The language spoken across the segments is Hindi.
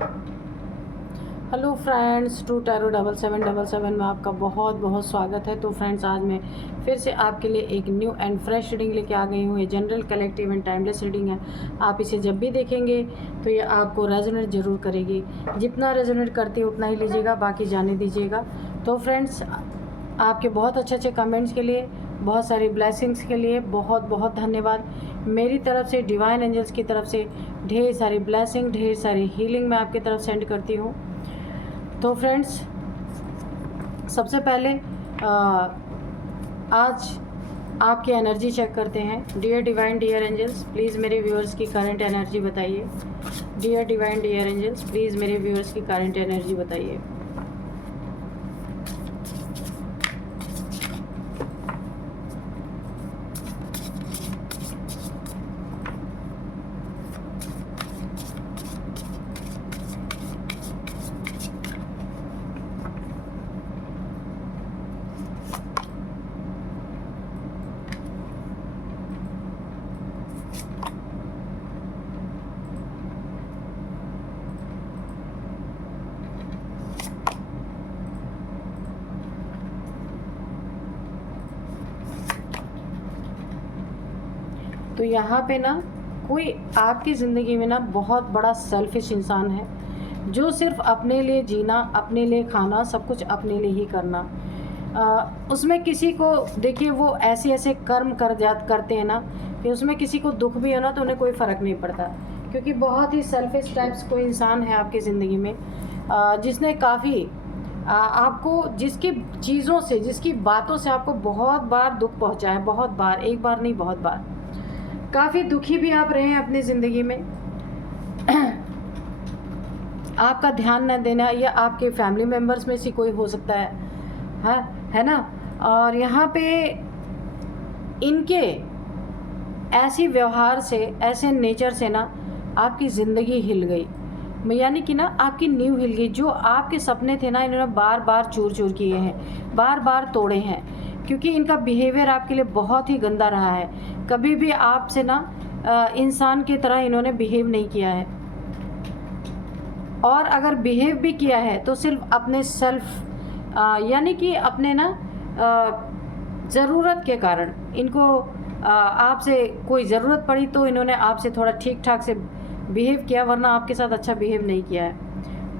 हेलो फ्रेंड्स, टू टैरो 7777 में आपका बहुत बहुत स्वागत है। तो फ्रेंड्स, आज मैं फिर से आपके लिए एक न्यू एंड फ्रेश रीडिंग लेके आ गई हूँ। ये general, collective and timeless reading है। आप इसे जब भी देखेंगे तो ये आपको रेजोनेट ज़रूर करेगी। जितना रेजोनेट करती है उतना ही लीजिएगा, बाकी जाने दीजिएगा। तो फ्रेंड्स, आपके बहुत अच्छे अच्छे कमेंट्स के लिए, बहुत सारी ब्लेसिंग्स के लिए बहुत बहुत धन्यवाद। मेरी तरफ से, डिवाइन एंजल्स की तरफ से ढेर सारी ब्लेसिंग, ढेर सारी हीलिंग मैं आपकी तरफ सेंड करती हूँ। तो फ्रेंड्स, सबसे पहले आज आपकी एनर्जी चेक करते हैं। Dear divine, dear angels, please मेरे व्यूअर्स की करंट एनर्जी बताइए। Dear divine, dear angels, please मेरे व्यूअर्स की करंट एनर्जी बताइए। तो यहाँ पे ना कोई आपकी ज़िंदगी में ना बहुत बड़ा सेल्फिश इंसान है, जो सिर्फ अपने लिए जीना, अपने लिए खाना, सब कुछ अपने लिए ही करना। उसमें किसी को देखिए, वो ऐसे ऐसे कर्म करते हैं ना कि उसमें किसी को दुख भी हो ना तो उन्हें कोई फ़र्क नहीं पड़ता, क्योंकि बहुत ही सेल्फिश टाइप्स कोई इंसान है आपकी ज़िंदगी में, जिसने काफ़ी आपको, जिसकी चीज़ों से, जिसकी बातों से आपको बहुत बार दुख पहुँचा है। बहुत बार, एक बार नहीं, बहुत बार। काफ़ी दुखी भी आप रहे हैं अपनी ज़िंदगी में। आपका ध्यान न देना, या आपके फैमिली मेम्बर्स में से कोई हो सकता है, हाँ, है ना। और यहाँ पे इनके ऐसी व्यवहार से, ऐसे नेचर से ना आपकी ज़िंदगी हिल गई, यानी कि ना आपकी नींव हिल गई। जो आपके सपने थे ना, इन्होंने बार बार चूर चूर किए हैं, बार बार तोड़े हैं, क्योंकि इनका बिहेवियर आपके लिए बहुत ही गंदा रहा है। कभी भी आपसे ना इंसान की तरह इन्होंने बिहेव नहीं किया है, और अगर बिहेव भी किया है तो सिर्फ अपने सेल्फ, यानी कि अपने ना ज़रूरत के कारण। इनको आपसे कोई ज़रूरत पड़ी तो इन्होंने आपसे थोड़ा ठीक ठाक से बिहेव किया, वरना आपके साथ अच्छा बिहेव नहीं किया है।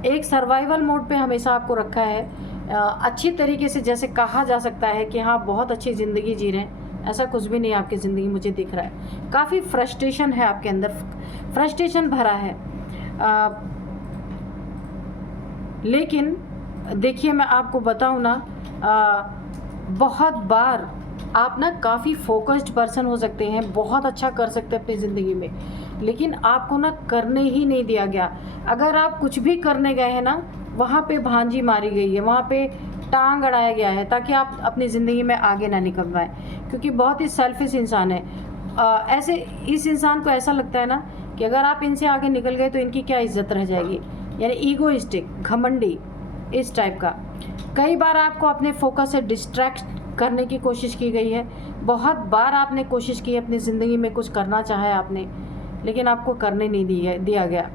एक सर्वाइवल मोड पे हमेशा आपको रखा है, अच्छी तरीके से, जैसे कहा जा सकता है कि हाँ, बहुत अच्छी ज़िंदगी जी रहे हैं। ऐसा कुछ भी नहीं आपकी ज़िंदगी मुझे दिख रहा है। काफ़ी फ्रस्ट्रेशन है आपके अंदर, फ्रस्ट्रेशन भरा है। लेकिन देखिए, मैं आपको बताऊँ ना, बहुत बार आप ना काफ़ी फोकस्ड पर्सन हो सकते हैं, बहुत अच्छा कर सकते हैं अपनी ज़िंदगी में, लेकिन आपको ना करने ही नहीं दिया गया। अगर आप कुछ भी करने गए हैं ना, वहाँ पे भांजी मारी गई है, वहाँ पे टांग अड़ाया गया है, ताकि आप अपनी ज़िंदगी में आगे ना निकल पाएँ, क्योंकि बहुत ही सेल्फिश इंसान है। ऐसे इस इंसान को ऐसा लगता है ना कि अगर आप इनसे आगे निकल गए तो इनकी क्या इज़्ज़त रह जाएगी, यानी ईगोइस्टिक, घमंडी, इस टाइप का। कई बार आपको अपने फोकस से डिस्ट्रैक्ट करने की कोशिश की गई है। बहुत बार आपने कोशिश की अपनी ज़िंदगी में, कुछ करना चाहा है आपने, लेकिन आपको करने नहीं दिया गया।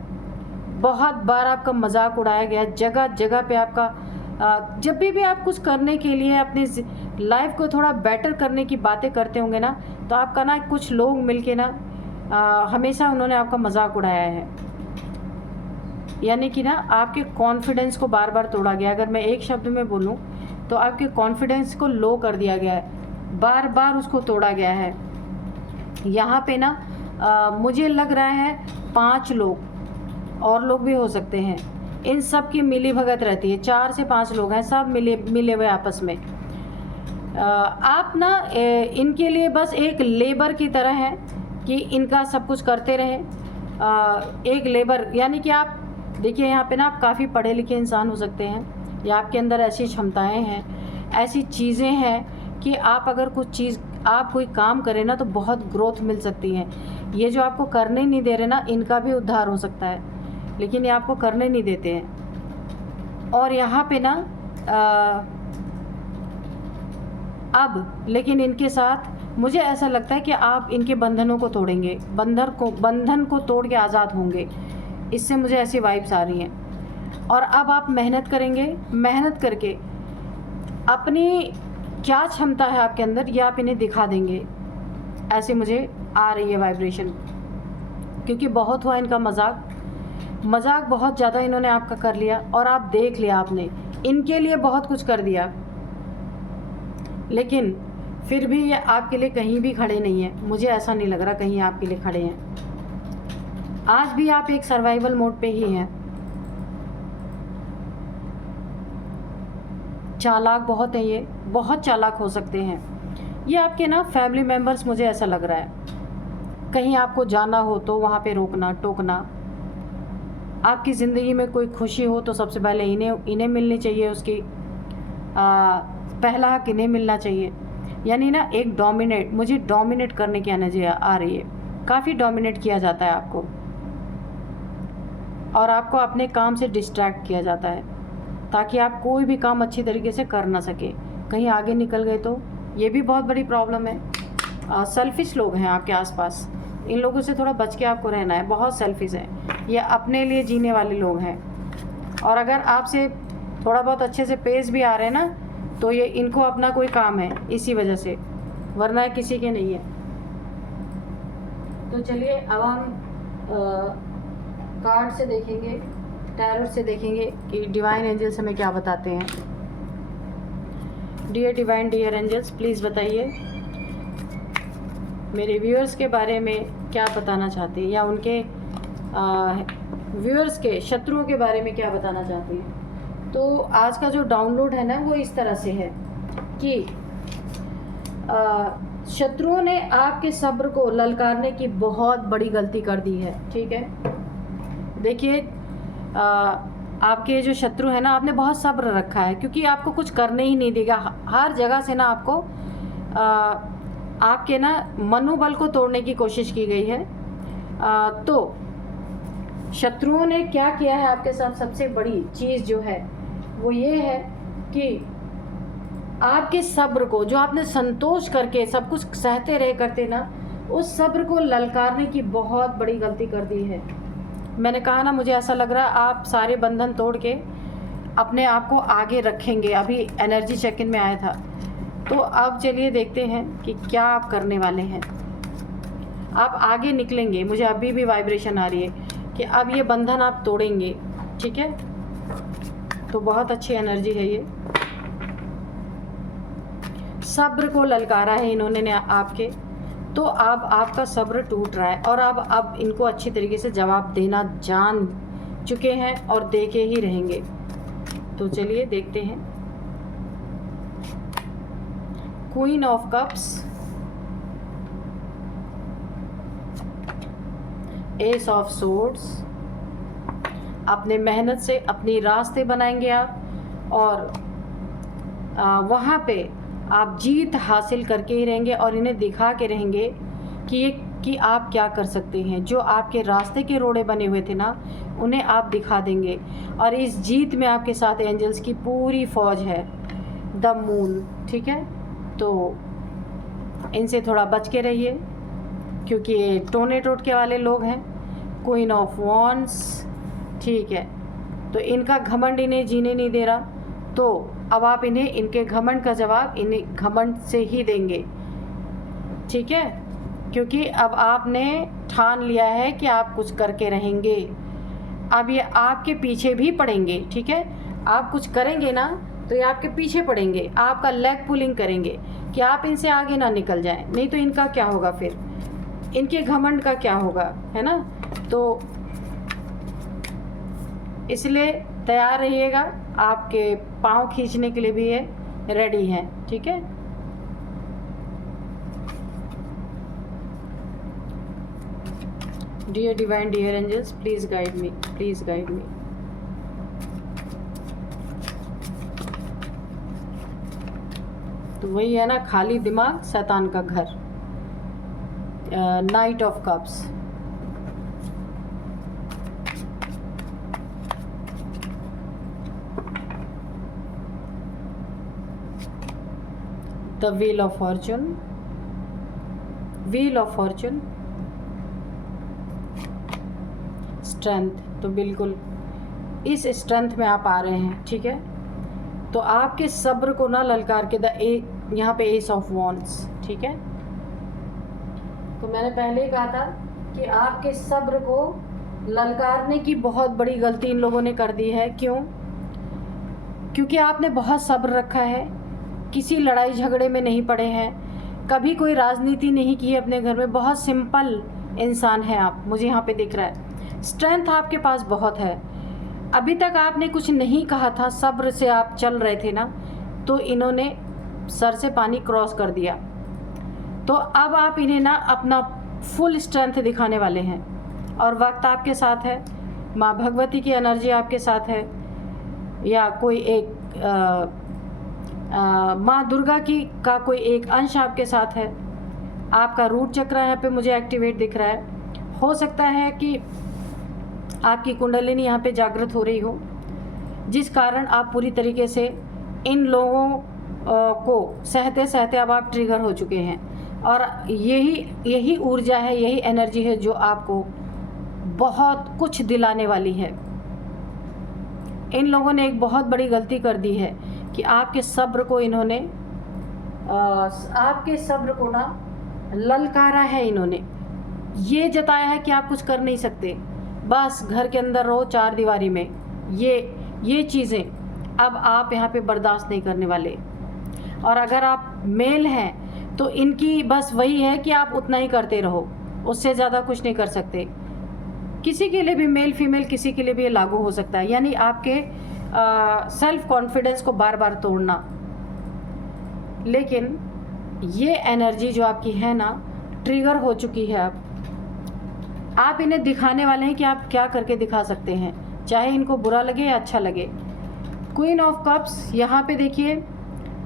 बहुत बार आपका मजाक उड़ाया गया, जगह जगह पे आपका, जब भी आप कुछ करने के लिए, अपनी लाइफ को थोड़ा बेटर करने की बातें करते होंगे ना, तो आपका ना कुछ लोग मिलके ना हमेशा उन्होंने आपका मजाक उड़ाया है, यानी कि ना आपके कॉन्फिडेंस को बार बार तोड़ा गया। अगर मैं एक शब्द में बोलूँ तो आपके कॉन्फिडेंस को लो कर दिया गया है, बार बार उसको तोड़ा गया है। यहाँ पे ना मुझे लग रहा है 5 लोग, और लोग भी हो सकते हैं, इन सब की मिली भगत रहती है। 4 से 5 लोग हैं, सब मिले हुए आपस में। आप ना इनके लिए बस एक लेबर की तरह हैं, कि इनका सब कुछ करते रहें। एक लेबर, यानी कि आप देखिए, यहाँ पे ना आप काफ़ी पढ़े लिखे इंसान हो सकते हैं, या आपके अंदर ऐसी क्षमताएं हैं, ऐसी चीज़ें हैं कि आप अगर आप कोई काम करें ना तो बहुत ग्रोथ मिल सकती है। ये जो आपको करने नहीं दे रहे ना, इनका भी उद्धार हो सकता है, लेकिन ये आपको करने नहीं देते हैं। और यहाँ पे ना अब लेकिन इनके साथ मुझे ऐसा लगता है कि आप इनके बंधनों को तोड़ेंगे, बंधन को तोड़ के आज़ाद होंगे। इससे मुझे ऐसी वाइब्स आ रही हैं। और अब आप मेहनत करेंगे, मेहनत करके अपनी क्या क्षमता है आपके अंदर ये आप इन्हें दिखा देंगे, ऐसे मुझे आ रही है वाइब्रेशन। क्योंकि बहुत हुआ इनका मजाक बहुत ज़्यादा इन्होंने आपका कर लिया, और आप देख लिया, आपने इनके लिए बहुत कुछ कर दिया, लेकिन फिर भी ये आपके लिए कहीं भी खड़े नहीं हैं। मुझे ऐसा नहीं लग रहा कहीं आपके लिए खड़े हैं। आज भी आप एक सर्वाइवल मोड पे ही हैं। चालाक बहुत हैं, ये बहुत चालाक हो सकते हैं। ये आपके ना फैमिली मेम्बर्स, मुझे ऐसा लग रहा है। कहीं आपको जाना हो तो वहाँ पे रोकना टोकना। आपकी ज़िंदगी में कोई खुशी हो तो सबसे पहले इन्हें मिलनी चाहिए, उसकी पहला हक इन्हें मिलना चाहिए। यानी ना एक मुझे डोमिनेट करने की एनर्जी आ रही है। काफ़ी डोमिनेट किया जाता है आपको, और आपको अपने काम से डिस्ट्रैक्ट किया जाता है ताकि आप कोई भी काम अच्छी तरीके से कर ना सके। कहीं आगे निकल गए तो ये भी बहुत बड़ी प्रॉब्लम है। सेल्फिश लोग हैं आपके आसपास, इन लोगों से थोड़ा बच के आपको रहना है। बहुत सेल्फिश हैं, ये अपने लिए जीने वाले लोग हैं। और अगर आपसे थोड़ा बहुत अच्छे से पेश भी आ रहे हैं ना, तो ये इनको अपना कोई काम है इसी वजह से, वरना किसी के नहीं है। तो चलिए अब हम कार्ड से देखेंगे, टैरोट से देखेंगे कि डिवाइन एंजल्स हमें क्या बताते हैं। डियर एंजल्स, प्लीज़ बताइए मेरे व्यूअर्स के बारे में क्या बताना चाहते हैं, या उनके व्यूअर्स के शत्रुओं के बारे में क्या बताना चाहते हैं। तो आज का जो डाउनलोड है ना, वो इस तरह से है कि शत्रुओं ने आपके सब्र को ललकारने की बहुत बड़ी गलती कर दी है। ठीक है, देखिए आपके जो शत्रु है ना, आपने बहुत सब्र रखा है, क्योंकि आपको कुछ करने ही नहीं देगा। हर जगह से ना आपको आपके ना मनोबल को तोड़ने की कोशिश की गई है। तो शत्रुओं ने क्या किया है आपके साथ, सबसे बड़ी चीज़ जो है वो ये है कि आपके सब्र को, जो आपने संतोष करके सब कुछ सहते रहे करते ना, उस सब्र को ललकारने की बहुत बड़ी गलती कर दी है। मैंने कहा ना, मुझे ऐसा लग रहा है आप सारे बंधन तोड़ के अपने आप को आगे रखेंगे। अभी एनर्जी चेक इन में आया था, तो अब चलिए देखते हैं कि क्या आप करने वाले हैं। आप आगे निकलेंगे, मुझे अभी भी वाइब्रेशन आ रही है कि अब ये बंधन आप तोड़ेंगे। ठीक है, तो बहुत अच्छी एनर्जी है ये। सब्र को ललकारा है इन्होंने आपके, तो अब आपका सब्र टूट रहा है, और अब इनको अच्छी तरीके से जवाब देना जान चुके हैं और दे के ही रहेंगे। तो चलिए देखते हैं। Queen of cups, S of swords. अपने मेहनत से अपनी रास्ते बनाएंगे आप, और वहाँ पे आप जीत हासिल करके ही रहेंगे, और इन्हें दिखा के रहेंगे कि आप क्या कर सकते हैं। जो आपके रास्ते के रोड़े बने हुए थे ना, उन्हें आप दिखा देंगे। और इस जीत में आपके साथ एंजल्स की पूरी फौज है, द मून। ठीक है, तो इनसे थोड़ा बच के रहिए, क्योंकि ये टोने टोटके वाले लोग हैं। क्वीन ऑफ वॉन्ड्स, ठीक है, तो इनका घमंड इन्हें जीने नहीं दे रहा, तो अब आप इन्हें इनके घमंड का जवाब इन्हें घमंड से ही देंगे। ठीक है, क्योंकि अब आपने ठान लिया है कि आप कुछ करके रहेंगे। अब ये आपके पीछे भी पड़ेंगे। ठीक है, आप कुछ करेंगे ना, तो ये आपके पीछे पड़ेंगे, आपका लेग पुलिंग करेंगे कि आप इनसे आगे ना निकल जाएं। नहीं तो इनका क्या होगा, फिर इनके घमंड का क्या होगा, है ना। तो इसलिए तैयार रहिएगा, आपके पाँव खींचने के लिए भी ये रेडी हैं। ठीक है, dear divine, dear angels, please guide me, please guide me. तो वही है ना, खाली दिमाग शैतान का घर। Knight of cups, the wheel of fortune, wheel of fortune, strength. तो बिल्कुल इस स्ट्रेंथ में आप आ रहे हैं, ठीक है। तो आपके सब्र को ना ललकार के यहाँ पे एस ऑफ वॉन्ड्स, ठीक है। तो मैंने पहले ही कहा था कि आपके सब्र को ललकारने की बहुत बड़ी गलती इन लोगों ने कर दी है। क्यों? क्योंकि आपने बहुत सब्र रखा है, किसी लड़ाई झगड़े में नहीं पड़े हैं, कभी कोई राजनीति नहीं की है अपने घर में, बहुत सिंपल इंसान हैं आप, मुझे यहाँ पे दिख रहा है। स्ट्रेंथ आपके पास बहुत है। अभी तक आपने कुछ नहीं कहा था, सब्र से आप चल रहे थे ना, तो इन्होंने सर से पानी क्रॉस कर दिया। तो अब आप इन्हें ना अपना फुल स्ट्रेंथ दिखाने वाले हैं और वक्त आपके साथ है। माँ भगवती की एनर्जी आपके साथ है, या कोई एक माँ दुर्गा की का कोई एक अंश आपके साथ है। आपका रूट चक्र यहाँ पे मुझे एक्टिवेट दिख रहा है। हो सकता है कि आपकी कुंडलिनी यहाँ पे जागृत हो रही हो, जिस कारण आप पूरी तरीके से इन लोगों को सहते सहते अब आप ट्रिगर हो चुके हैं। और यही ऊर्जा है, यही एनर्जी है जो आपको बहुत कुछ दिलाने वाली है। इन लोगों ने एक बहुत बड़ी गलती कर दी है कि आपके सब्र को इन्होंने आपके सब्र को ना ललकारा है। इन्होंने ये जताया है कि आप कुछ कर नहीं सकते, बस घर के अंदर रहो चार दीवारी में। ये चीज़ें अब आप यहाँ पे बर्दाश्त नहीं करने वाले। और अगर आप मेल हैं तो इनकी बस वही है कि आप उतना ही करते रहो, उससे ज़्यादा कुछ नहीं कर सकते। किसी के लिए भी, मेल फीमेल किसी के लिए भी ये लागू हो सकता है। यानी आपके सेल्फ कॉन्फिडेंस को बार बार तोड़ना। लेकिन ये एनर्जी जो आपकी है ना, ट्रिगर हो चुकी है। अब आप इन्हें दिखाने वाले हैं कि आप क्या करके दिखा सकते हैं, चाहे इनको बुरा लगे या अच्छा लगे। क्वीन ऑफ कप्स यहाँ पे देखिए,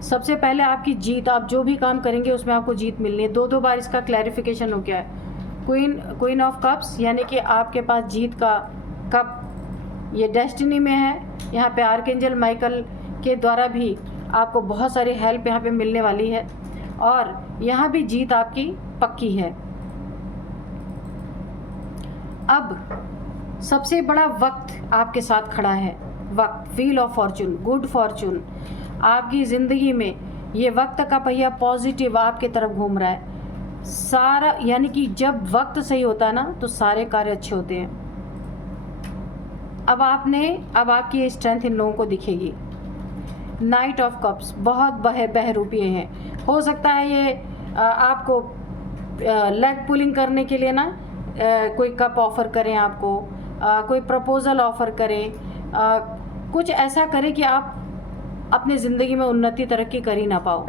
सबसे पहले आपकी जीत, आप जो भी काम करेंगे उसमें आपको जीत मिलनी है। दो बार इसका क्लैरिफिकेशन हो गया है। क्वीन ऑफ कप्स यानी कि आपके पास जीत का कप ये डेस्टिनी में है। यहाँ पे आर्कएंजल माइकल के द्वारा भी आपको बहुत सारी हेल्प यहाँ पे मिलने वाली है और यहाँ भी जीत आपकी पक्की है। अब सबसे बड़ा वक्त आपके साथ खड़ा है, वक्त, wheel of Fortune, good Fortune. आपकी ज़िंदगी में ये वक्त का पहिया पॉजिटिव आपके तरफ घूम रहा है सारा। यानी कि जब वक्त सही होता है ना तो सारे कार्य अच्छे होते हैं। अब आपकी स्ट्रेंथ इन लोगों को दिखेगी। नाइट ऑफ कप्स बहुत बहरूपीय हैं। हो सकता है ये आपको लेग पुलिंग करने के लिए ना कोई कप ऑफ़र करें आपको, कोई प्रपोज़ल ऑफ़र करें, कुछ ऐसा करें कि आप अपनी ज़िंदगी में उन्नति तरक्की कर ही ना पाओ।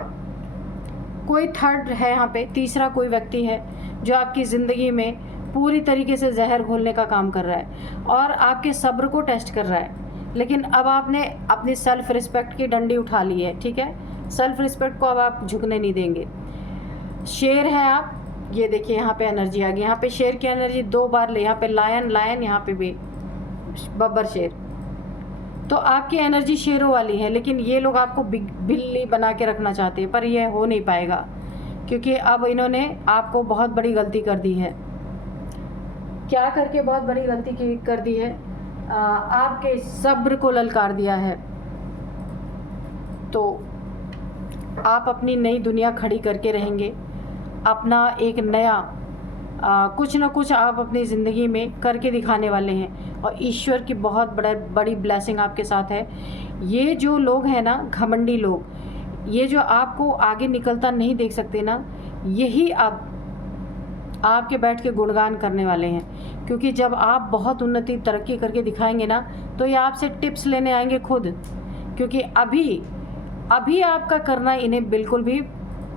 कोई थर्ड है यहाँ पे, तीसरा कोई व्यक्ति है जो आपकी ज़िंदगी में पूरी तरीके से जहर घोलने का काम कर रहा है और आपके सब्र को टेस्ट कर रहा है। लेकिन अब आपने अपनी सेल्फ रिस्पेक्ट की डंडी उठा ली है, ठीक है। सेल्फ रिस्पेक्ट को अब आप झुकने नहीं देंगे। शेर है आप, ये देखिए यहाँ पे एनर्जी आ गई। यहाँ पे शेर की एनर्जी दो बार ले, यहाँ पे लायन, यहाँ पे भी बब्बर शेर। तो आपकी एनर्जी शेरों वाली है, लेकिन ये लोग आपको बिल्ली बना के रखना चाहते हैं, पर यह हो नहीं पाएगा क्योंकि अब इन्होंने आपको बहुत बड़ी गलती कर दी है। क्या करके बहुत बड़ी गलती कर दी है? आपके सब्र को ललकार दिया है। तो आप अपनी नई दुनिया खड़ी करके रहेंगे, अपना एक नया कुछ ना कुछ आप अपनी ज़िंदगी में करके दिखाने वाले हैं और ईश्वर की बहुत बड़ी ब्लेसिंग आपके साथ है। ये जो लोग हैं ना, घमंडी लोग, ये जो आपको आगे निकलता नहीं देख सकते ना, यही अब आपके बैठ के गुणगान करने वाले हैं। क्योंकि जब आप बहुत उन्नति तरक्की करके दिखाएंगे ना, तो ये आपसे टिप्स लेने आएंगे खुद। क्योंकि अभी आपका करना इन्हें बिल्कुल भी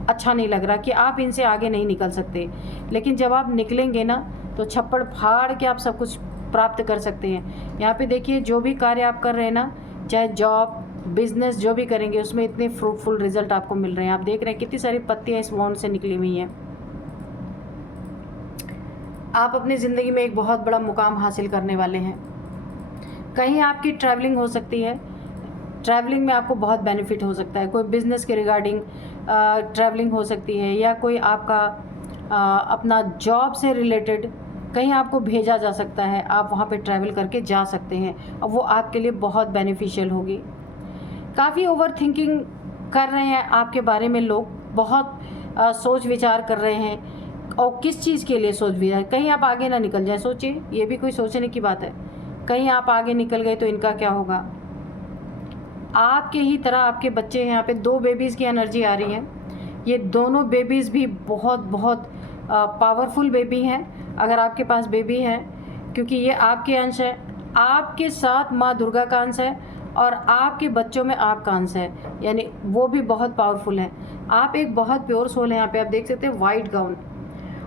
अच्छा नहीं लग रहा कि आप इनसे आगे नहीं निकल सकते। लेकिन जब आप निकलेंगे ना तो छप्पड़ फाड़ के आप सब कुछ प्राप्त कर सकते हैं। यहाँ पे देखिए, जो भी कार्य आप कर रहे हैं ना, चाहे जॉब, बिजनेस, जो भी करेंगे उसमें इतने फ्रूटफुल रिजल्ट आपको मिल रहे हैं। आप देख रहे हैं कितनी सारी पत्तियाँ इस वाउंड से निकली हुई हैं। आप अपनी ज़िंदगी में एक बहुत बड़ा मुकाम हासिल करने वाले हैं। कहीं आपकी ट्रैवलिंग हो सकती है, ट्रैवलिंग में आपको बहुत बेनिफिट हो सकता है। कोई बिज़नेस के रिगार्डिंग ट्रैवलिंग हो सकती है, या कोई आपका अपना जॉब से रिलेटेड कहीं आपको भेजा जा सकता है, आप वहाँ पे ट्रैवल करके जा सकते हैं और वो आपके लिए बहुत बेनिफिशियल होगी। काफ़ी ओवर थिंकिंग कर रहे हैं आपके बारे में लोग, बहुत सोच विचार कर रहे हैं। और किस चीज़ के लिए सोच विचार, कहीं आप आगे ना निकल जाए, सोचिए, ये भी कोई सोचने की बात है। कहीं आप आगे निकल गए तो इनका क्या होगा। आपके ही तरह आपके बच्चे, यहाँ पे 2 बेबीज़ की एनर्जी आ रही है। ये दोनों बेबीज़ भी बहुत बहुत पावरफुल बेबी हैं अगर आपके पास बेबी है, क्योंकि ये आपके अंश है, आपके साथ माँ दुर्गा का अंश है और आपके बच्चों में आपका अंश है, यानी वो भी बहुत पावरफुल है। आप एक बहुत प्योर सोल है। यहाँ पे आप देख सकते हैं वाइट गाउन,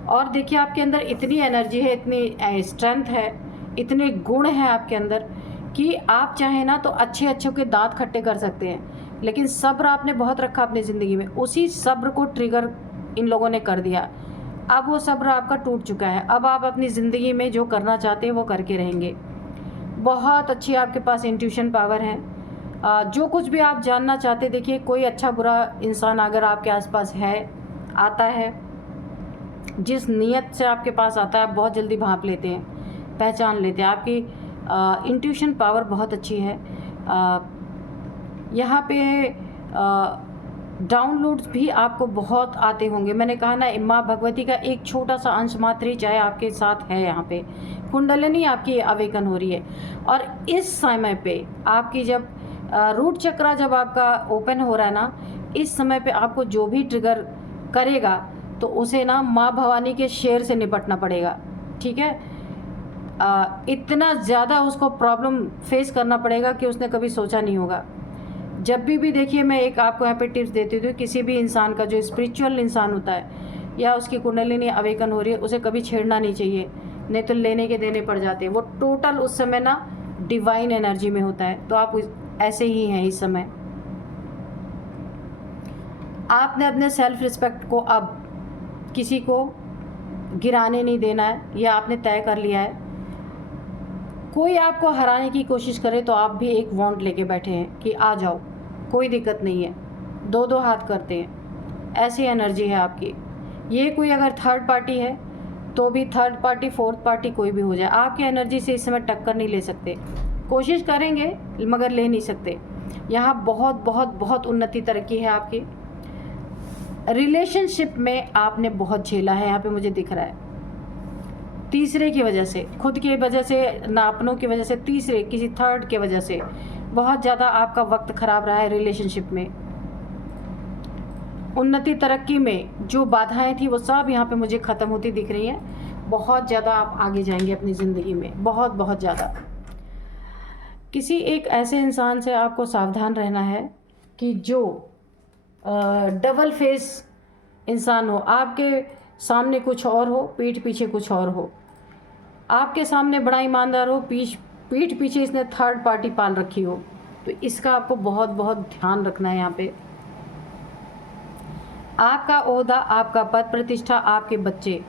और देखिए आपके अंदर इतनी एनर्जी है, इतनी स्ट्रेंथ है, इतने गुण हैं आपके अंदर कि आप चाहें ना तो अच्छे अच्छों के दांत खट्टे कर सकते हैं। लेकिन सब्र आपने बहुत रखा अपनी ज़िंदगी में, उसी सब्र को ट्रिगर इन लोगों ने कर दिया। अब वो सब्र आपका टूट चुका है। अब आप अपनी ज़िंदगी में जो करना चाहते हैं वो करके रहेंगे। बहुत अच्छी आपके पास इंट्यूशन पावर है। जो कुछ भी आप जानना चाहते, देखिए कोई अच्छा बुरा इंसान अगर आपके आसपास है, आता है, जिस नीयत से आपके पास आता है, आप बहुत जल्दी भांप लेते हैं, पहचान लेते हैं। आपकी इंट्यूशन पावर बहुत अच्छी है। यहाँ पे डाउनलोड्स भी आपको बहुत आते होंगे। मैंने कहा ना, माँ भगवती का एक छोटा सा अंश मात्र ही चाहे आपके साथ है। यहाँ पे कुंडलिनी आपकी अवेकन हो रही है, और इस समय पे आपकी जब रूट चक्रा जब आपका ओपन हो रहा है ना, इस समय पे आपको जो भी ट्रिगर करेगा तो उसे ना माँ भवानी के शेर से निपटना पड़ेगा, ठीक है। इतना ज़्यादा उसको प्रॉब्लम फेस करना पड़ेगा कि उसने कभी सोचा नहीं होगा। जब भी देखिए, मैं एक आपको यहाँ पे टिप्स देती हूँ, किसी भी इंसान का जो स्पिरिचुअल इंसान होता है या उसकी कुंडलिनी अवेकन हो रही है, उसे कभी छेड़ना नहीं चाहिए, नहीं तो लेने के देने पड़ जाते हैं। वो टोटल उस समय ना डिवाइन एनर्जी में होता है। तो आप ऐसे ही हैं इस समय। आपने अपने सेल्फ रिस्पेक्ट को अब किसी को गिराने नहीं देना है, यह आपने तय कर लिया है। कोई आपको हराने की कोशिश करे तो आप भी एक वांट लेके बैठे हैं कि आ जाओ, कोई दिक्कत नहीं है, 2-2 हाथ करते हैं। ऐसी एनर्जी है आपकी। ये कोई अगर थर्ड पार्टी है तो भी थर्ड पार्टी, फोर्थ पार्टी, कोई भी हो जाए, आपकी एनर्जी से इस समय टक्कर नहीं ले सकते। कोशिश करेंगे मगर ले नहीं सकते। यहाँ बहुत बहुत बहुत उन्नति तरक्की है आपकी। रिलेशनशिप में आपने बहुत झेला है, यहाँ पे मुझे दिख रहा है। तीसरे की वजह से, खुद की वजह से, नापनों की वजह से, तीसरे किसी थर्ड की वजह से बहुत ज़्यादा आपका वक्त ख़राब रहा है रिलेशनशिप में। उन्नति तरक्की में जो बाधाएं थी वो सब यहाँ पे मुझे ख़त्म होती दिख रही हैं। बहुत ज़्यादा आप आगे जाएंगे अपनी ज़िंदगी में, बहुत बहुत ज़्यादा। किसी एक ऐसे इंसान से आपको सावधान रहना है कि जो डबल फेस इंसान हो। आपके सामने कुछ और हो, पीठ पीछे कुछ और हो। आपके सामने बड़ा ईमानदार हो, पीठ पीछे इसने थर्ड पार्टी पाल रखी हो। तो इसका आपको बहुत बहुत ध्यान रखना है। यहाँ पे आपका ओहदा, आपका पद प्रतिष्ठा, आपके बच्चे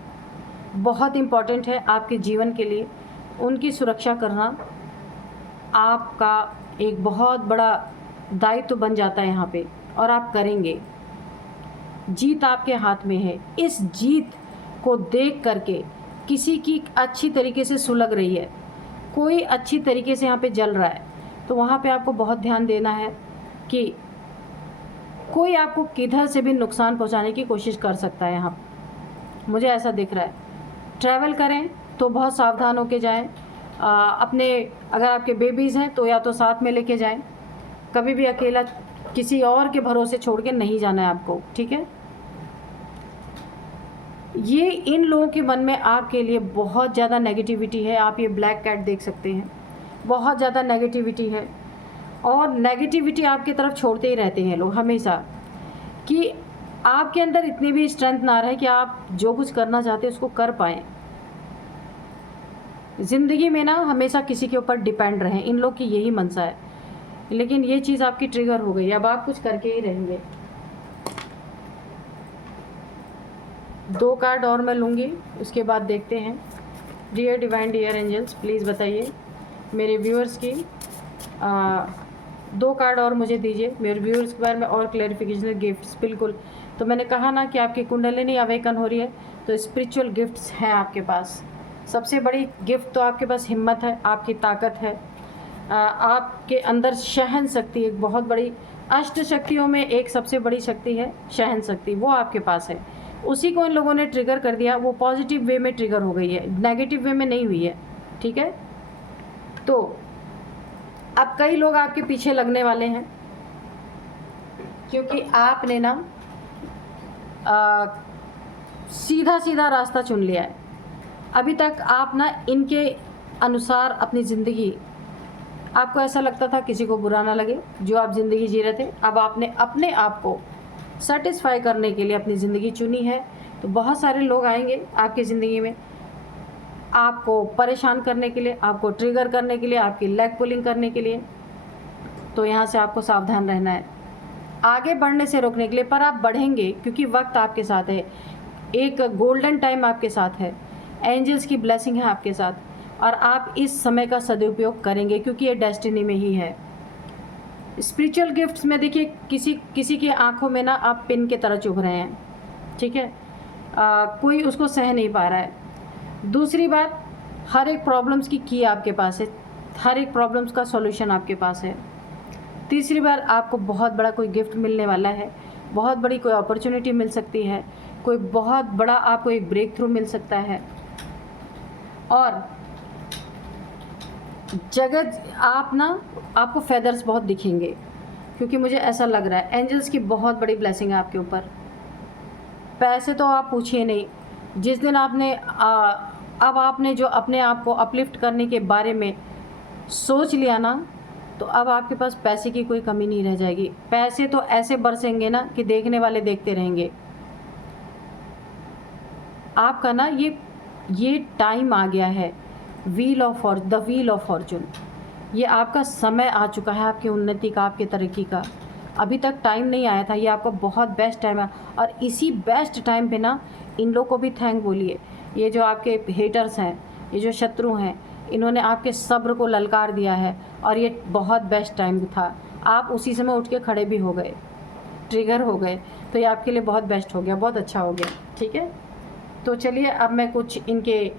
बहुत इम्पॉर्टेंट है आपके जीवन के लिए। उनकी सुरक्षा करना आपका एक बहुत बड़ा दायित्व बन जाता है यहाँ पे, और आप करेंगे। जीत आपके हाथ में है। इस जीत को देख करके किसी की अच्छी तरीके से सुलग रही है, कोई अच्छी तरीके से यहाँ पे जल रहा है, तो वहाँ पे आपको बहुत ध्यान देना है कि कोई आपको किधर से भी नुकसान पहुँचाने की कोशिश कर सकता है। यहाँ मुझे ऐसा दिख रहा है। ट्रैवल करें तो बहुत सावधान होके जाएं। अपने अगर आपके बेबीज़ हैं तो या तो साथ में लेके जाएं। कभी भी अकेला किसी और के भरोसे छोड़ के नहीं जाना है आपको, ठीक है। ये इन लोगों के मन में आपके लिए बहुत ज़्यादा नेगेटिविटी है। आप ये ब्लैक कैट देख सकते हैं, बहुत ज़्यादा नेगेटिविटी है, और नेगेटिविटी आपकी तरफ छोड़ते ही रहते हैं लोग हमेशा, कि आपके अंदर इतनी भी स्ट्रेंथ ना रहे कि आप जो कुछ करना चाहते हैं उसको कर पाएँ। ज़िंदगी में ना हमेशा किसी के ऊपर डिपेंड रहें, इन लोग की यही मनसा है। लेकिन ये चीज़ आपकी ट्रिगर हो गई, अब आप कुछ करके ही रहेंगे। 2 कार्ड और मैं लूँगी, उसके बाद देखते हैं। Dear divine, dear angels, please बताइए मेरे व्यूअर्स की 2 कार्ड और मुझे दीजिए, मेरे व्यूअर्स के बारे में और क्लैरिफिकेशन, गिफ्ट्स। बिल्कुल, तो मैंने कहा ना कि आपकी कुंडलिनी अवेकन हो रही है, तो स्पिरिचुअल गिफ्ट्स हैं आपके पास। सबसे बड़ी गिफ्ट तो आपके पास हिम्मत है, आपकी ताकत है, आपके अंदर सहन शक्ति, एक बहुत बड़ी अष्ट शक्तियों में एक सबसे बड़ी शक्ति है सहन शक्ति, वो आपके पास है। उसी को इन लोगों ने ट्रिगर कर दिया, वो पॉजिटिव वे में ट्रिगर हो गई है, नेगेटिव वे में नहीं हुई है, ठीक है। तो अब कई लोग आपके पीछे लगने वाले हैं, क्योंकि आपने ना सीधा सीधा रास्ता चुन लिया है। अभी तक आप ना इनके अनुसार अपनी ज़िंदगी, आपको ऐसा लगता था किसी को बुरा ना लगे जो आप ज़िंदगी जी रहे थे, अब आपने अपने आप को सेटिस्फाई करने के लिए अपनी ज़िंदगी चुनी है। तो बहुत सारे लोग आएंगे आपकी ज़िंदगी में आपको परेशान करने के लिए, आपको ट्रिगर करने के लिए, आपकी लेग पुलिंग करने के लिए। तो यहाँ से आपको सावधान रहना है, आगे बढ़ने से रोकने के लिए। पर आप बढ़ेंगे क्योंकि वक्त आपके साथ है, एक गोल्डन टाइम आपके साथ है, एंजल्स की ब्लेसिंग है आपके साथ, और आप इस समय का सदुपयोग करेंगे क्योंकि ये डेस्टिनी में ही है। स्पिरिचुअल गिफ्ट्स में देखिए, किसी की आंखों में ना आप पिन की तरह चुभ रहे हैं, ठीक है, कोई उसको सह नहीं पा रहा है। दूसरी बात, हर एक प्रॉब्लम्स की आपके पास है, हर एक प्रॉब्लम्स का सॉल्यूशन आपके पास है। तीसरी बार, आपको बहुत बड़ा कोई गिफ्ट मिलने वाला है, बहुत बड़ी कोई अपॉर्चुनिटी मिल सकती है, कोई बहुत बड़ा आपको एक ब्रेक थ्रू मिल सकता है। और जगह आपको फेदर्स बहुत दिखेंगे, क्योंकि मुझे ऐसा लग रहा है एंजल्स की बहुत बड़ी ब्लेसिंग है आपके ऊपर। पैसे तो आप पूछिए नहीं, जिस दिन आपने अब आपने जो अपने आप को अपलिफ्ट करने के बारे में सोच लिया ना, तो अब आपके पास पैसे की कोई कमी नहीं रह जाएगी। पैसे तो ऐसे बरसेंगे ना कि देखने वाले देखते रहेंगे। आपका ना ये टाइम आ गया है, द व्हील ऑफ फॉर्चून, ये आपका समय आ चुका है आपकी उन्नति का, आपकी तरक्की का। अभी तक टाइम नहीं आया था, ये आपका बहुत बेस्ट टाइम है। और इसी बेस्ट टाइम पे ना इन लोग को भी थैंक बोलिए। ये जो आपके हेटर्स हैं, ये जो शत्रु हैं, इन्होंने आपके सब्र को ललकार दिया है, और ये बहुत बेस्ट टाइम था। आप उसी समय उठ के खड़े भी हो गए, ट्रिगर हो गए, तो ये आपके लिए बहुत बेस्ट हो गया, बहुत अच्छा हो गया, ठीक है। तो चलिए अब मैं कुछ इनके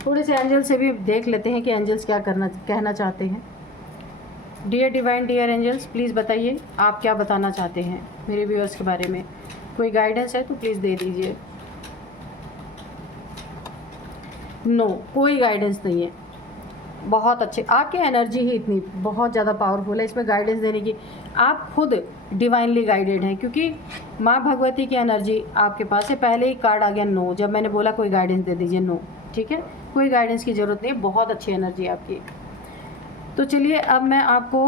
थोड़े से एंजल से भी देख लेते हैं कि एंजल्स क्या कहना चाहते हैं। Dear divine, dear angels, please बताइए आप क्या बताना चाहते हैं मेरे व्यूअर्स के बारे में। कोई गाइडेंस है तो प्लीज़ दे दीजिए। नो, कोई गाइडेंस नहीं है। बहुत अच्छे, आपकी एनर्जी ही इतनी बहुत ज़्यादा पावरफुल है, इसमें गाइडेंस देने की। आप खुद डिवाइनली गाइडेड हैं, क्योंकि माँ भगवती की एनर्जी आपके पास है। पहले ही कार्ड आ गया नो, जब मैंने बोला कोई गाइडेंस दे दीजिए, नो, ठीक है, कोई गाइडेंस की ज़रूरत नहीं है, बहुत अच्छी एनर्जी है आपकी। तो चलिए अब मैं आपको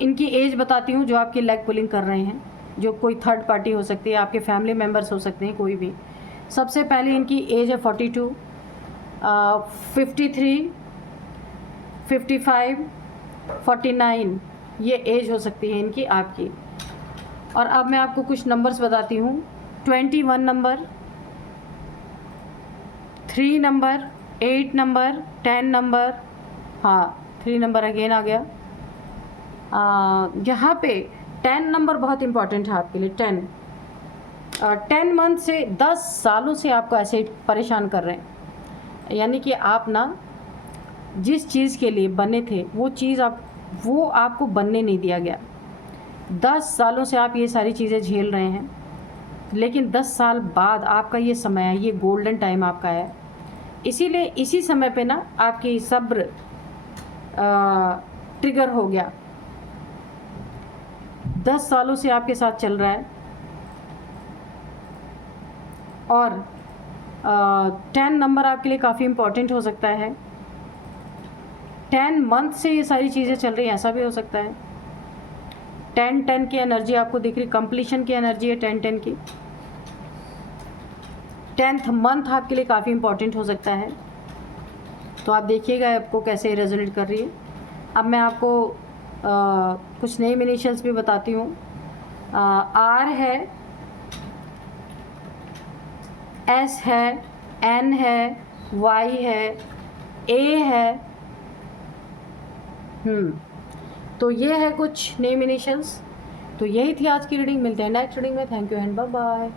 इनकी एज बताती हूँ, जो आपकी लेग पुलिंग कर रहे हैं, जो कोई थर्ड पार्टी हो सकती है, आपके फैमिली मेम्बर्स हो सकते हैं, कोई भी। सबसे पहले इनकी एज है 42, 53, 55, 49, ये एज हो सकती है इनकी, आपकी। और अब मैं आपको कुछ नंबर्स बताती हूँ। 21 नंबर, 3 नंबर, 8 नंबर, 10 नंबर, हाँ 3 नंबर अगेन आ गया। यहाँ पे 10 नंबर बहुत इम्पॉर्टेंट है आपके लिए। 10 मंथ से 10 सालों से आपको ऐसे परेशान कर रहे हैं, यानी कि आप ना जिस चीज़ के लिए बने थे वो आपको बनने नहीं दिया गया। 10 सालों से आप ये सारी चीज़ें झेल रहे हैं, लेकिन 10 साल बाद आपका ये समय है, ये गोल्डन टाइम आपका है। इसीलिए इसी समय पे ना आपकी सब्र ट्रिगर हो गया। 10 सालों से आपके साथ चल रहा है, और 10 नंबर आपके लिए काफ़ी इम्पोर्टेंट हो सकता है। 10 मंथ से ये सारी चीज़ें चल रही हैं, ऐसा भी हो सकता है। 10 की एनर्जी आपको दिख रही, कंप्लीशन की एनर्जी है 10 की। 10th मंथ आपके लिए काफ़ी इम्पोर्टेंट हो सकता है, तो आप देखिएगा आपको कैसे रेजोनेट कर रही है। अब मैं आपको कुछ नेम इनिशियल्स भी बताती हूँ। आर है, एस है, एन है, वाई है, ए है, तो ये है कुछ नेम इनिशियल्स। तो यही थी आज की रीडिंग। मिलते हैं नेक्स्ट रीडिंग में। Thank you and bye bye.